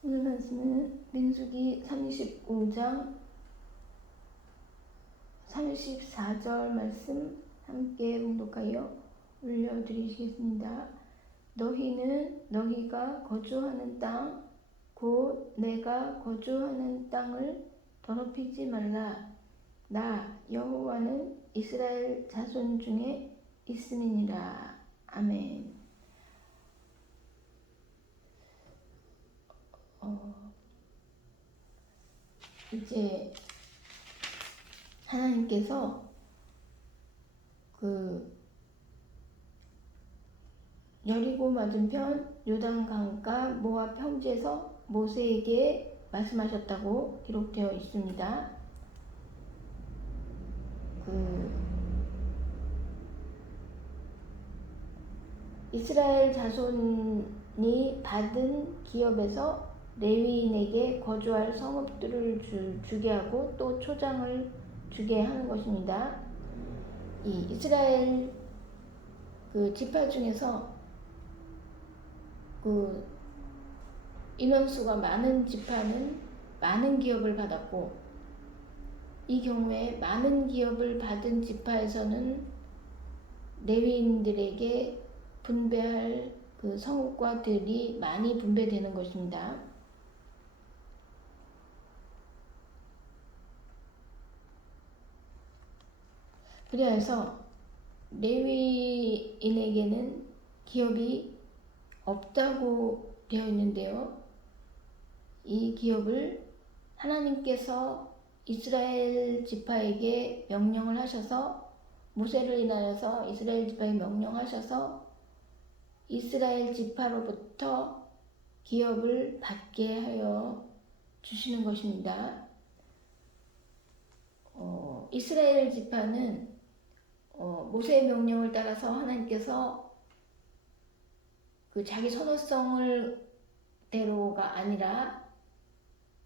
오늘 말씀은 민수기 35장 34절 말씀 함께 봉독하여 올려드리시겠습니다. 너희는 너희가 거주하는 땅, 곧 내가 거주하는 땅을 더럽히지 말라. 나 여호와는 이스라엘 자손 중에 있음이니라. 아멘. 이제 하나님께서 여리고 맞은편 요단강가 모압 평지에서 모세에게 말씀하셨다고 기록되어 있습니다. 이스라엘 자손이 받은 기업에서 레위인에게 거주할 성읍들을 주게 하고 또 초장을 주게 하는 것입니다. 이 이스라엘 지파 중에서 인원수가 많은 지파는 많은 기업을 받았고, 이 경우에 많은 기업을 받은 지파에서는 레위인들에게 분배할 성읍과 들이 많이 분배되는 것입니다. 그래서 레위인에게는 기업이 없다고 되어 있는데요. 이 기업을 하나님께서 이스라엘 지파에게 명령을 하셔서, 모세를 인하여서 이스라엘 지파에 명령하셔서 이스라엘 지파로부터 기업을 받게 하여 주시는 것입니다. 이스라엘 지파는 모세의 명령을 따라서 하나님께서 자기 선호성을 대로가 아니라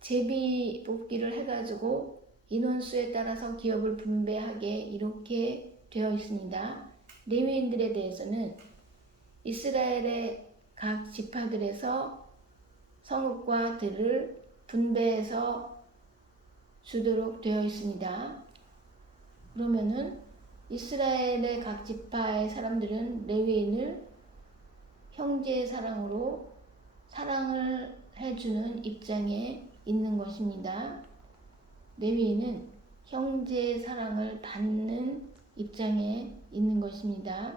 제비 뽑기를 해가지고 인원수에 따라서 기업을 분배하게 이렇게 되어 있습니다. 레위인들에 대해서는 이스라엘의 각 지파들에서 성읍과 들을 분배해서 주도록 되어 있습니다. 그러면은 이스라엘의 각 지파의 사람들은 레위인을 형제의 사랑으로 사랑을 해주는 입장에 있는 것입니다. 레위인은 형제의 사랑을 받는 입장에 있는 것입니다.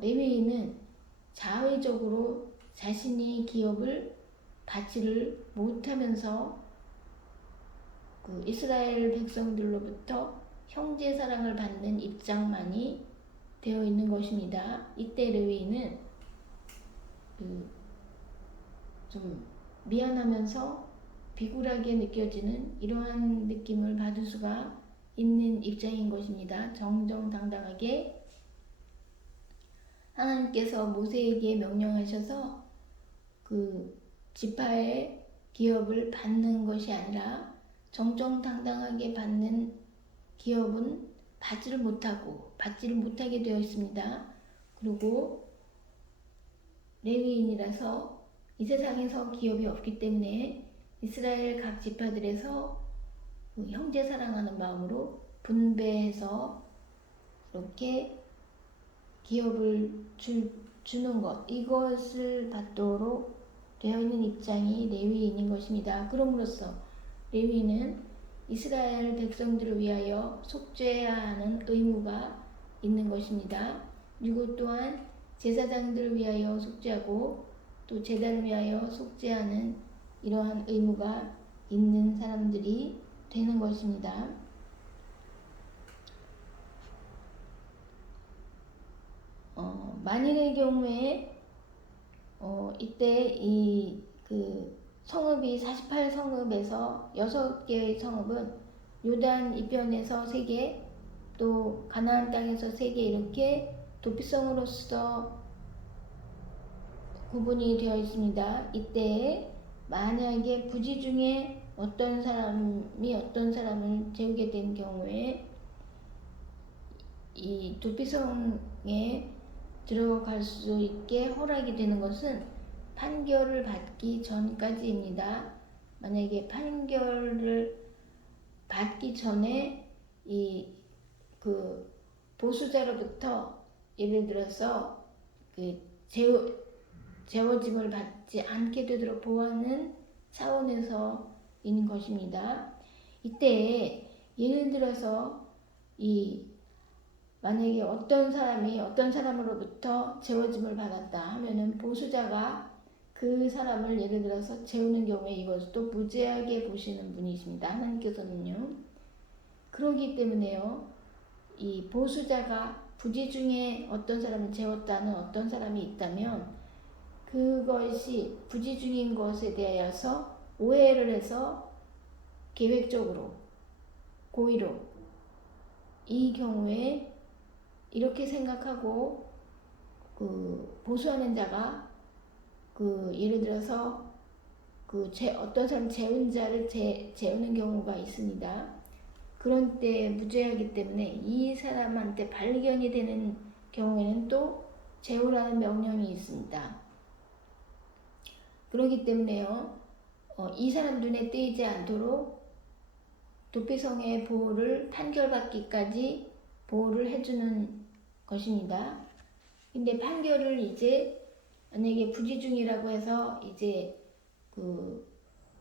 레위인은 자의적으로 자신이 기업을 받지를 못하면서 이스라엘 백성들로부터 형제 사랑을 받는 입장만이 되어 있는 것입니다. 이때 레위인은 좀 미안하면서 비굴하게 느껴지는 이러한 느낌을 받을 수가 있는 입장인 것입니다. 정정당당하게 하나님께서 모세에게 명령하셔서 지파의 기업을 받는 것이 아니라 정정당당하게 받는 기업은 받지를 못하게 되어 있습니다. 그리고 레위인이라서 이 세상에서 기업이 없기 때문에 이스라엘 각 지파들에서 형제 사랑하는 마음으로 분배해서 이렇게 기업을 주는 것, 이것을 받도록 되어 있는 입장이 레위인인 것입니다. 그럼으로써 레위인은 이스라엘 백성들을 위하여 속죄해야 하는 의무가 있는 것입니다. 그리고 또한 제사장들을 위하여 속죄하고 또 제단을 위하여 속죄하는 이러한 의무가 있는 사람들이 되는 것입니다. 만일의 경우에 이때 성읍이 48성읍에서 6개의 성읍은 요단 이편에서 3개, 또 가나안 땅에서 3개 이렇게 도피성으로서 구분이 되어 있습니다. 이때 만약에 부지 중에 어떤 사람이 어떤 사람을 재우게 된 경우에 이 도피성에 들어갈 수 있게 허락이 되는 것은 판결을 받기 전까지입니다. 만약에 판결을 받기 전에 그 보수자로부터 예를 들어서 그 재워짐을 받지 않게 되도록 보호하는 차원에서인 것입니다. 이때 예를 들어서 만약에 어떤 사람이 어떤 사람으로부터 재워짐을 받았다 하면은 보수자가 그 사람을 예를 들어서 재우는 경우에 이것도 무죄하게 보시는 분이십니다. 하나님께서는요. 그러기 때문에요. 이 보수자가 부지 중에 어떤 사람을 재웠다는 어떤 사람이 있다면 그것이 부지 중인 것에 대하여서 오해를 해서 계획적으로 고의로 이 경우에 이렇게 생각하고 보수하는 자가 예를 들어서 어떤 사람 재운 자를 재우는 경우가 있습니다. 그런 때 무죄하기 때문에 이 사람한테 발견이 되는 경우에는 또 재우라는 명령이 있습니다. 그렇기 때문에요. 이 사람 눈에 띄지 않도록 도피성의 보호를 판결받기까지 보호를 해주는 것입니다. 근데 판결을 이제 만약에 부지중이라고 해서 이제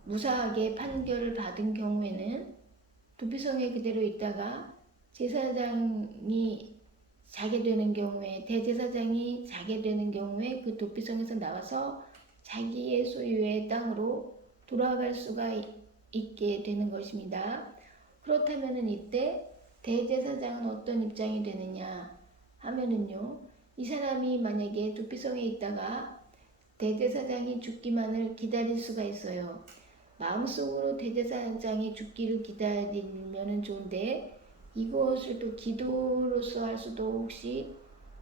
무사하게 판결을 받은 경우에는 도피성에 그대로 있다가 제사장이 자게 되는 경우에 대제사장이 자게 되는 경우에 그 도피성에서 나와서 자기의 소유의 땅으로 돌아갈 수가 있게 되는 것입니다. 그렇다면은 이때 대제사장은 어떤 입장이 되느냐 하면은요. 이 사람이 만약에 도피성에 있다가 대제사장이 죽기만을 기다릴 수가 있어요. 마음속으로 대제사장이 죽기를 기다리면 좋은데 이것을 또 기도로서 할 수도 혹시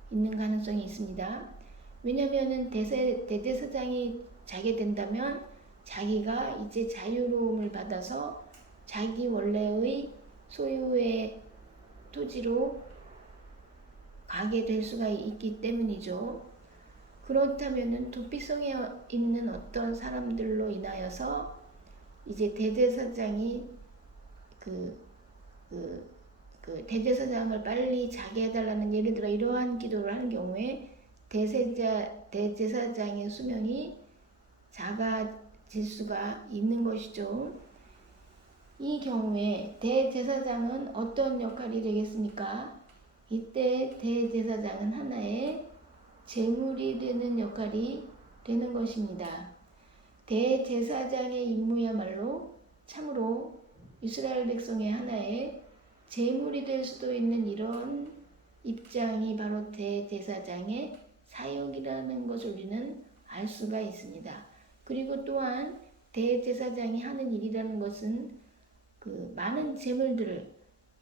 있는 가능성이 있습니다. 왜냐하면 대제사장이 자게 된다면 자기가 이제 자유로움을 받아서 자기 원래의 소유의 토지로 가게 될 수가 있기 때문이죠. 그렇다면은 도피성에 있는 어떤 사람들로 인하여서 이제 대제사장이 대제사장을 빨리 자게 해달라는 예를 들어 이러한 기도를 하는 경우에 대제사장의 수명이 작아질 수가 있는 것이죠. 이 경우에 대제사장은 어떤 역할이 되겠습니까? 이때 대제사장은 하나의 제물이 되는 역할이 되는 것입니다. 대제사장의 임무야말로 참으로 이스라엘 백성의 하나의 제물이 될 수도 있는 이런 입장이 바로 대제사장의 사역이라는 것을 우리는 알 수가 있습니다. 그리고 또한 대제사장이 하는 일이라는 것은 많은 제물들을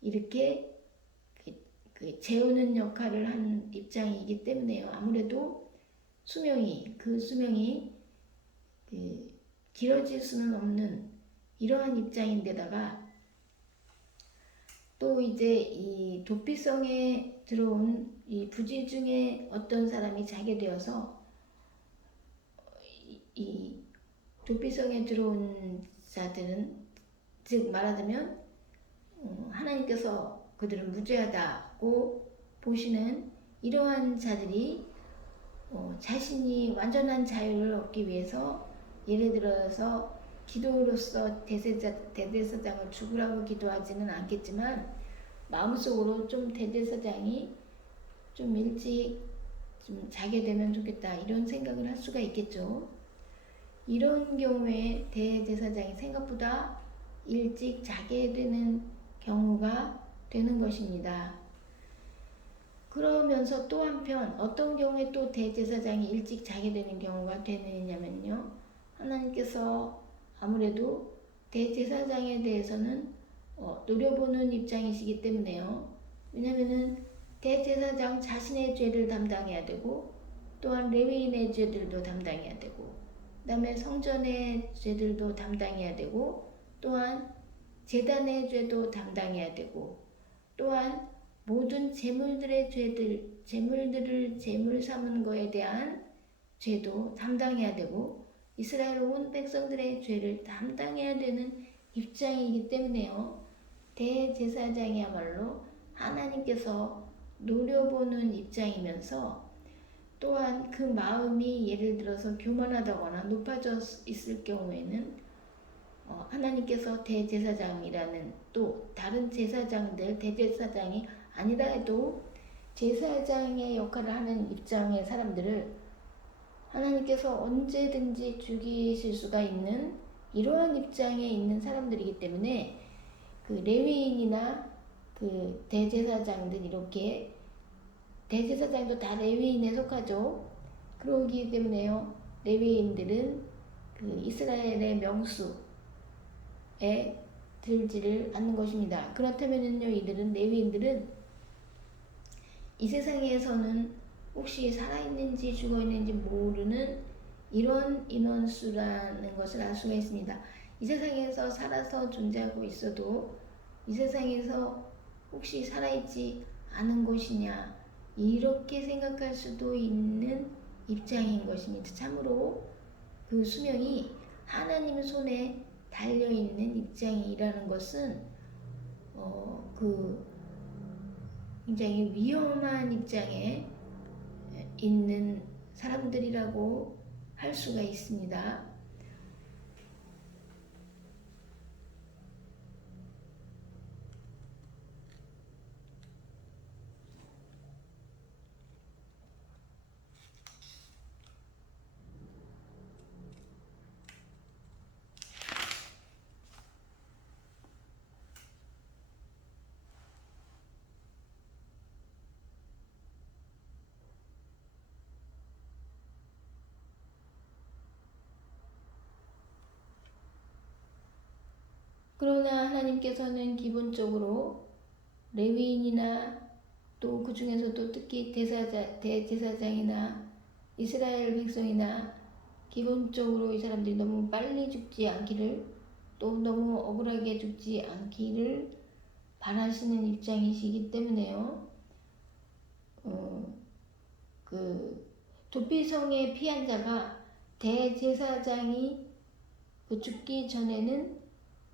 이렇게 재우는 역할을 하는 입장이기 때문에요. 아무래도 수명이 길어질 수는 없는 이러한 입장인데다가 또 이제 이 도피성에 들어온 이 부지 중에 어떤 사람이 자게 되어서 이 도피성에 들어온 자들은 즉 말하자면 하나님께서 그들은 무죄하다고 보시는 이러한 자들이 자신이 완전한 자유를 얻기 위해서 예를 들어서 기도로서 대제사장을 죽으라고 기도하지는 않겠지만 마음속으로 좀 대제사장이 좀 일찍 좀 자게 되면 좋겠다 이런 생각을 할 수가 있겠죠. 이런 경우에 대제사장이 생각보다 일찍 자게 되는 경우가 되는 것입니다. 그러면서 또 한편 어떤 경우에 또 대제사장이 일찍 자게 되는 경우가 되느냐면요. 하나님께서 아무래도 대제사장에 대해서는 노려보는 입장이시기 때문에요. 왜냐하면 대제사장 자신의 죄를 담당해야 되고 또한 레위인의 죄들도 담당해야 되고 그 다음에 성전의 죄들도 담당해야 되고 또한 제단의 죄도 담당해야 되고 또한 모든 제물들의 죄들, 제물들을 제물 삼은 거에 대한 죄도 담당해야 되고 이스라엘 온 백성들의 죄를 담당해야 되는 입장이기 때문에요. 대제사장이야말로 하나님께서 노려보는 입장이면서 또한 그 마음이 예를 들어서 교만하다거나 높아져 있을 경우에는 하나님께서 대제사장이라는 또 다른 제사장들 대제사장이 아니라 해도 제사장의 역할을 하는 입장의 사람들을 하나님께서 언제든지 죽이실 수가 있는 이러한 입장에 있는 사람들이기 때문에 그 레위인이나 그 대제사장들 이렇게 대제사장도 다 레위인에 속하죠. 그러기 때문에요. 레위인들은 그 이스라엘의 명수에 들지를 않는 것입니다. 그렇다면요, 레위인들은 이 세상에서는 혹시 살아있는지 죽어있는지 모르는 이런 인원수라는 것을 알 수가 있습니다. 이 세상에서 살아서 존재하고 있어도 이 세상에서 혹시 살아있지 않은 것이냐 이렇게 생각할 수도 있는 입장인 것입니다. 참으로 그 수명이 하나님 손에 달려있는 입장이라는 것은 그 굉장히 위험한 입장에 있는 사람들이라고 할 수가 있습니다. 그러나 하나님께서는 기본적으로 레위인이나 또 그 중에서도 특히 대제사장이나 이스라엘 백성이나 기본적으로 이 사람들이 너무 빨리 죽지 않기를 또 너무 억울하게 죽지 않기를 바라시는 입장이시기 때문에요. 그 도피성에 피한 자가 대제사장이 그 죽기 전에는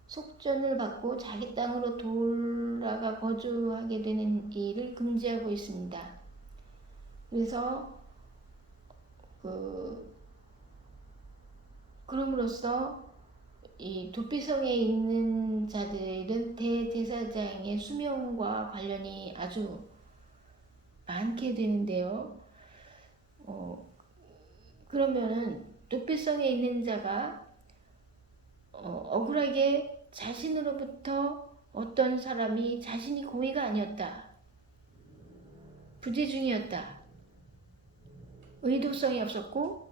속전을 받고 자기 땅으로 돌아가 거주하게 되는 일을 금지하고 있습니다. 그래서 그럼으로써 이 도피성에 있는 자들은 대제사장의 수명과 관련이 아주 많게 되는데요. 그러면은 도피성에 있는 자가 억울하게 자신으로부터 어떤 사람이 자신이 고의가 아니었다. 부재중이었다. 의도성이 없었고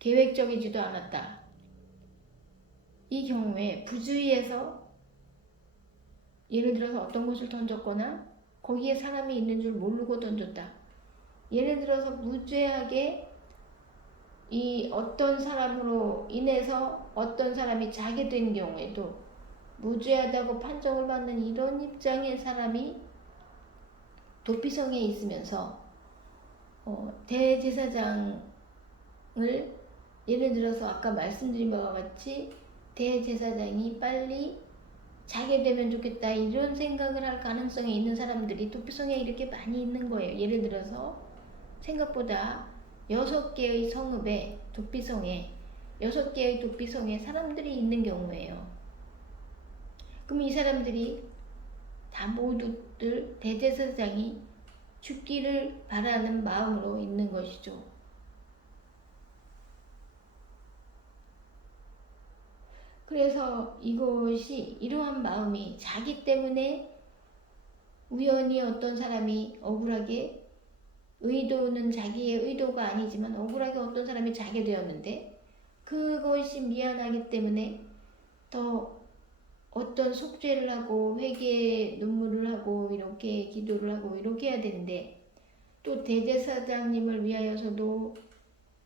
계획적이지도 않았다. 이 경우에 부주의해서 예를 들어서 어떤 것을 던졌거나 거기에 사람이 있는 줄 모르고 던졌다. 예를 들어서 무죄하게 이 어떤 사람으로 인해서 어떤 사람이 자게 된 경우에도 무죄하다고 판정을 받는 이런 입장의 사람이 도피성에 있으면서 대제사장을 예를 들어서 아까 말씀드린 바와 같이 대제사장이 빨리 자게 되면 좋겠다 이런 생각을 할 가능성이 있는 사람들이 도피성에 이렇게 많이 있는 거예요. 예를 들어서 생각보다 6개의 성읍에 도피성에 6개의 도피성에 사람들이 있는 경우예요. 그럼 이 사람들이 다 모두들 대제사장이 죽기를 바라는 마음으로 있는 것이죠. 그래서 이것이 이러한 마음이 자기 때문에 우연히 어떤 사람이 억울하게 의도는 자기의 의도가 아니지만 억울하게 어떤 사람이 자게 되었는데 그것이 미안하기 때문에 더 어떤 속죄를 하고 회개의 눈물을 하고 이렇게 기도를 하고 이렇게 해야 되는데 또 대제사장님을 위하여서도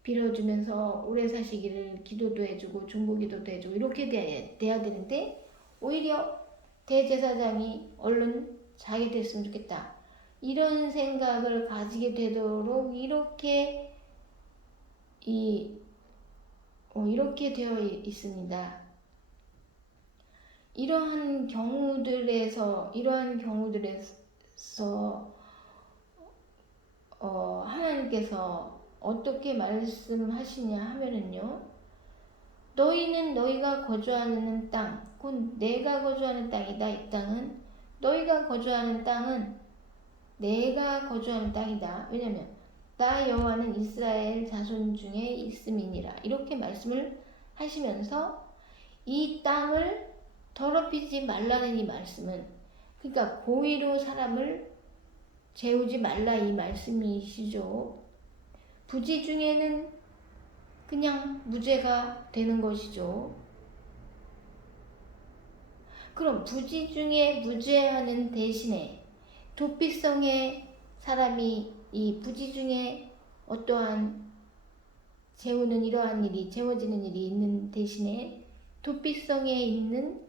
빌어주면서 오래 사시기를 기도도 해주고 중보기도도 해주고 이렇게 돼야 되는데 오히려 대제사장이 얼른 자게 됐으면 좋겠다. 이런 생각을 가지게 되도록 이렇게 이렇게 되어 있습니다. 이러한 경우들에서 하나님께서 어떻게 말씀하시냐 하면은요, 너희는 너희가 거주하는 땅, 곧 내가 거주하는 땅이다. 이 땅은 너희가 거주하는 땅은 내가 거주하는 땅이다. 왜냐면 나 여호와는 이스라엘 자손 중에 있음이니라. 이렇게 말씀을 하시면서 이 땅을 더럽히지 말라는 이 말씀은, 그러니까 고의로 사람을 재우지 말라 이 말씀이시죠. 부지 중에는 그냥 무죄가 되는 것이죠. 그럼 부지 중에 무죄하는 대신에 도피성의 사람이 이 부지 중에 어떠한 재워지는 일이 있는 대신에 도피성에 있는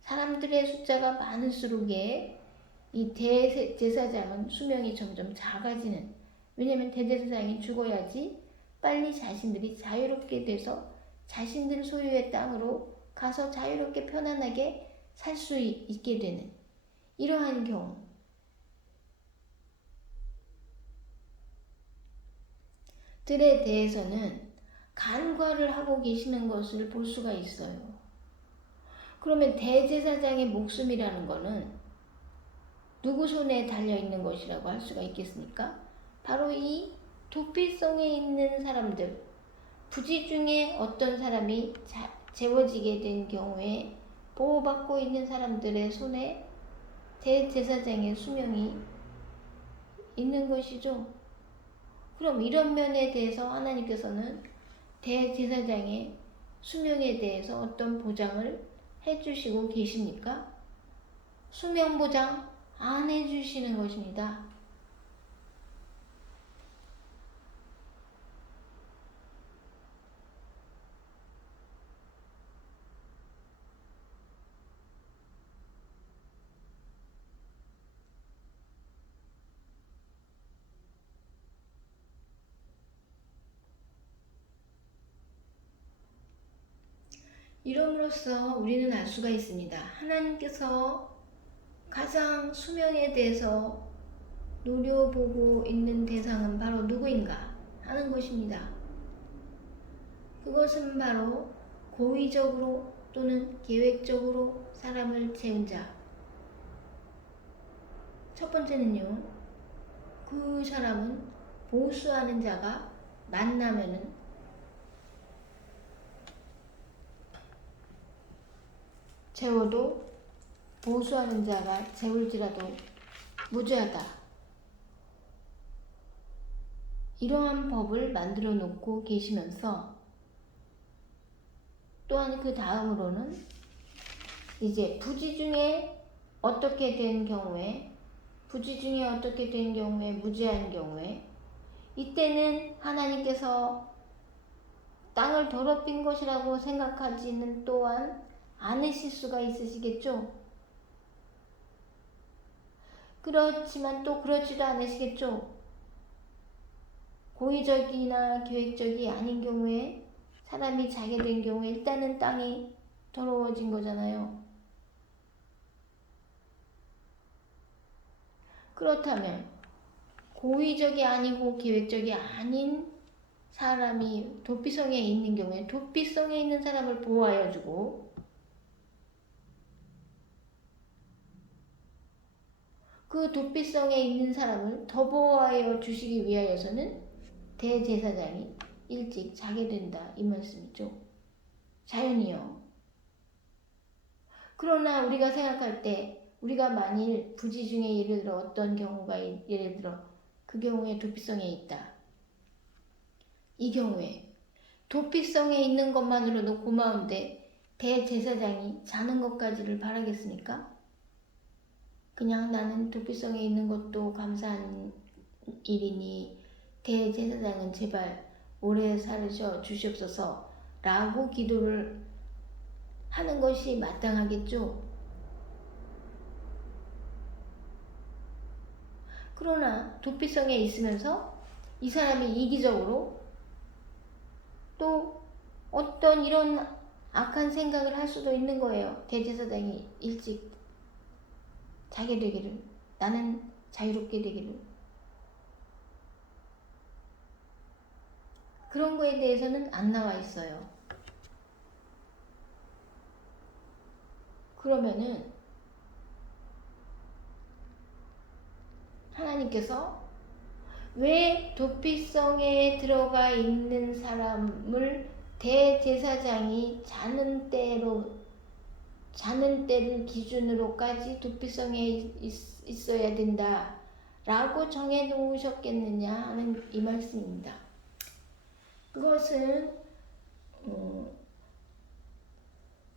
사람들의 숫자가 많을수록에 이 대제사장은 수명이 점점 작아지는, 왜냐하면 대제사장이 죽어야지 빨리 자신들이 자유롭게 돼서 자신들 소유의 땅으로 가서 자유롭게 편안하게 살 수 있게 되는 이러한 경우, 들에 대해서는 간과를 하고 계시는 것을 볼 수가 있어요. 그러면 대제사장의 목숨이라는 것은 누구 손에 달려있는 것이라고 할 수가 있겠습니까? 바로 이 도피성에 있는 사람들, 부지 중에 어떤 사람이 재워지게 된 경우에 보호받고 있는 사람들의 손에 대제사장의 수명이 있는 것이죠. 그럼 이런 면에 대해서 하나님께서는 대제사장의 수명에 대해서 어떤 보장을 해주시고 계십니까? 수명 보장 안 해주시는 것입니다. 이름으로써 우리는 알 수가 있습니다. 하나님께서 가장 수명에 대해서 노려보고 있는 대상은 바로 누구인가 하는 것입니다. 그것은 바로 고의적으로 또는 계획적으로 사람을 재운 자. 첫 번째는요, 그 사람은 보수하는 자가 만나면은 재워도 보수하는 자가 재울지라도 무죄하다. 이러한 법을 만들어 놓고 계시면서 또한 그 다음으로는 이제 부지 중에 어떻게 된 경우에 무죄한 경우에 이때는 하나님께서 땅을 더럽힌 것이라고 생각하지는 또한 않으실 수가 있으시겠죠. 그렇지만 또 그렇지도 않으시겠죠. 고의적이나 계획적이 아닌 경우에 사람이 자게 된 경우에 일단은 땅이 더러워진 거잖아요. 그렇다면 고의적이 아니고 계획적이 아닌 사람이 도피성에 있는 경우에 도피성에 있는 사람을 보호하여 주고 그 도피성에 있는 사람을 더 보호하여 주시기 위하여서는 대제사장이 일찍 자게 된다 이 말씀이죠. 자연이요. 그러나 우리가 생각할 때 우리가 만일 부지 중에 예를 들어 어떤 경우가 예를 들어 그 경우에 도피성에 있다. 이 경우에 도피성에 있는 것만으로도 고마운데 대제사장이 자는 것까지를 바라겠습니까? 그냥 나는 도피성에 있는 것도 감사한 일이니 대제사장은 제발 오래 살으셔 주시옵소서 라고 기도를 하는 것이 마땅하겠죠. 그러나 도피성에 있으면서 이 사람이 이기적으로 또 어떤 이런 악한 생각을 할 수도 있는 거예요. 대제사장이 일찍 자게 되기를, 나는 자유롭게 되기를. 그런 거에 대해서는 안 나와 있어요. 그러면은 하나님께서 왜 도피성에 들어가 있는 사람을 대제사장이 자는 때를 기준으로까지 도피성에 있어야 된다 라고 정해 놓으셨겠느냐 하는 이 말씀입니다. 그것은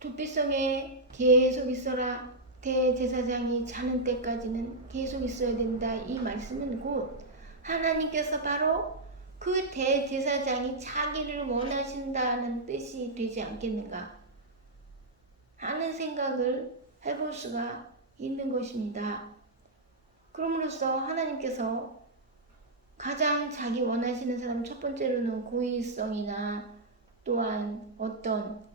도피성에 계속 있어라, 대제사장이 자는 때까지는 계속 있어야 된다, 이 말씀은 곧 하나님께서 바로 그 대제사장이 자기를 원하신다는 뜻이 되지 않겠는가 하는 생각을 해볼 수가 있는 것입니다. 그럼으로써 하나님께서 가장 자기 원하시는 사람, 첫 번째로는 고의성이나 또한 어떤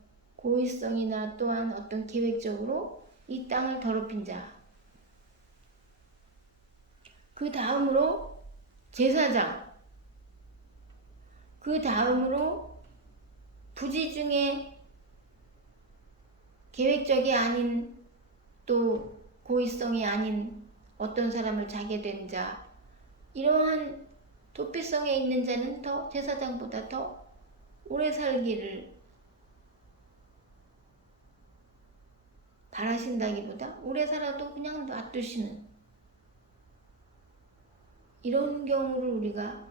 계획적으로 이 땅을 더럽힌 자, 그 다음으로 제사장, 그 다음으로 부지 중에 계획적이 아닌 또 고의성이 아닌 어떤 사람을 자게 된 자, 이러한 도피성에 있는 자는 더 제사장보다 더 오래 살기를 바라신다기보다 오래 살아도 그냥 놔두시는 이런 경우를 우리가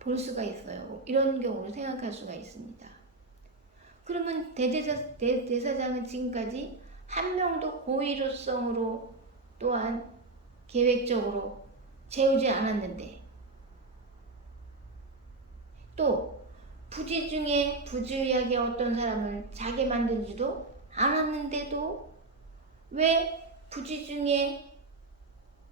볼 수가 있어요. 이런 경우를 생각할 수가 있습니다. 그러면 대제사장은 지금까지 한 명도 고의로성으로 또한 계획적으로 재우지 않았는데, 또 부지 중에 부주의하게 어떤 사람을 자게 만들지도 않았는데도 왜 부지 중에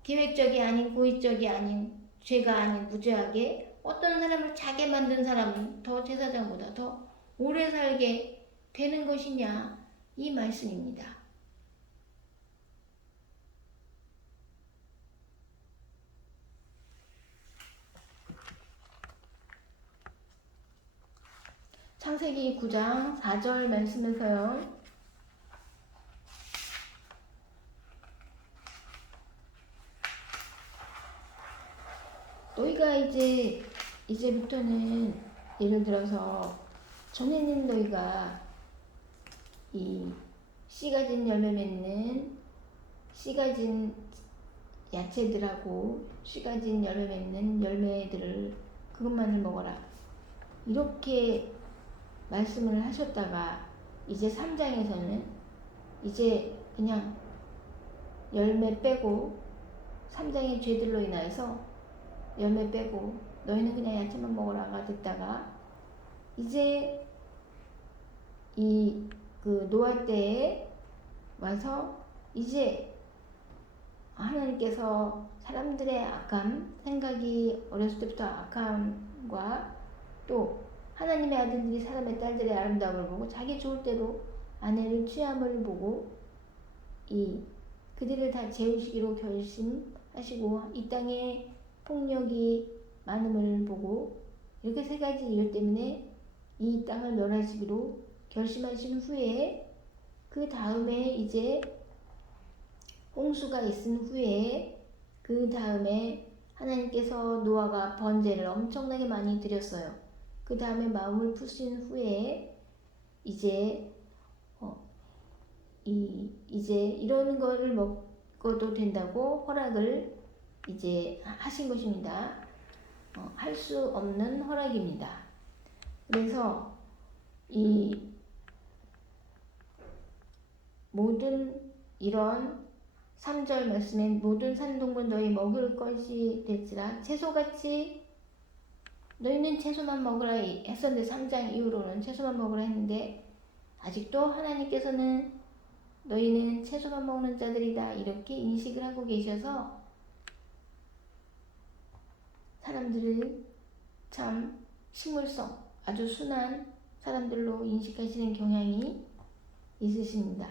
계획적이 아닌 고의적이 아닌 죄가 아닌 무죄하게 어떤 사람을 자게 만든 사람은 더 제사장보다 더 오래 살게 되는 것이냐, 이 말씀입니다. 창세기 9장 4절 말씀에서요. 너희가 이제부터는 예를 들어서 전에는 너희가 이 씨 가진 열매 맺는 씨 가진 야채들하고 씨 가진 열매 맺는 열매들을 그것만을 먹어라, 이렇게 말씀을 하셨다가 이제 3장에서는 이제 그냥 열매 빼고 3장의 죄들로 인하여서 열매 빼고 너희는 그냥 야채만 먹어라가 됐다가 이제 그 노아 때에 와서 이제 하나님께서 사람들의 악함, 생각이 어렸을 때부터 악함과 또 하나님의 아들들이 사람의 딸들의 아름다움을 보고 자기 좋을 대로 아내를 취함을 보고 그들을 다 재우시기로 결심하시고 이 땅에 폭력이 많음을 보고 이렇게 세 가지 이유 때문에 이 땅을 멸하시기로 결심하신 후에 그 다음에 이제 홍수가 있은 후에 그 다음에 하나님께서 노아가 번제를 엄청나게 많이 드렸어요. 그 다음에 마음을 푸신 후에 이제 이제 이런 거를 먹어도 된다고 허락을 이제 하신 것입니다. 할 수 없는 허락입니다. 그래서 이 모든 이런 3절 말씀에 모든 산동물 너희 먹을 것이 될지라 채소같이 너희는 채소만 먹으라 했었는데 3장 이후로는 채소만 먹으라 했는데 아직도 하나님께서는 너희는 채소만 먹는 자들이다 이렇게 인식을 하고 계셔서 사람들을 참 식물성 아주 순한 사람들로 인식하시는 경향이 있으십니다.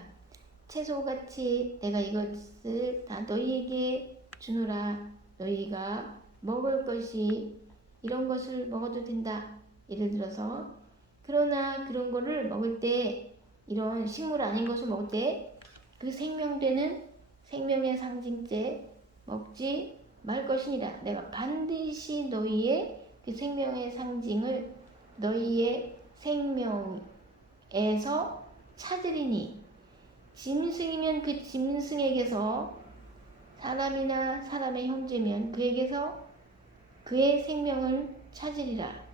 채소같이 내가 이것을 다 너희에게 주노라. 너희가 먹을 것이 이런 것을 먹어도 된다. 예를 들어서 그러나 그런 거를 먹을 때 이런 식물 아닌 것을 먹을 때 그 생명되는 생명의 상징째 먹지 말 것이니라. 내가 반드시 너희의 그 생명의 상징을 너희의 생명에서 찾으리니 짐승이면 그 짐승에게서 사람이나 사람의 형제면 그에게서 그의 생명을 찾으리라.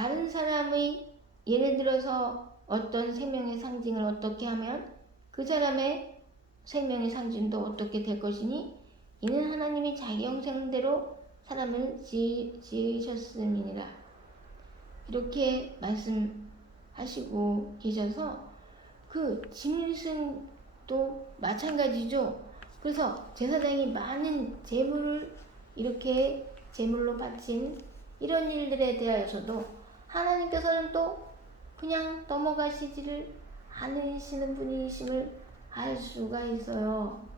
다른 사람의 예를 들어서 어떤 생명의 상징을 어떻게 하면 그 사람의 생명의 상징도 어떻게 될 것이니 이는 하나님이 자기 형상대로 사람을 지으셨음이니라. 이렇게 말씀하시고 계셔서 그 짐승도 마찬가지죠. 그래서 제사장이 많은 제물을 이렇게 제물로 바친 이런 일들에 대하여서도 하나님께서는 또 그냥 넘어가시지를 않으시는 분이심을 알 수가 있어요.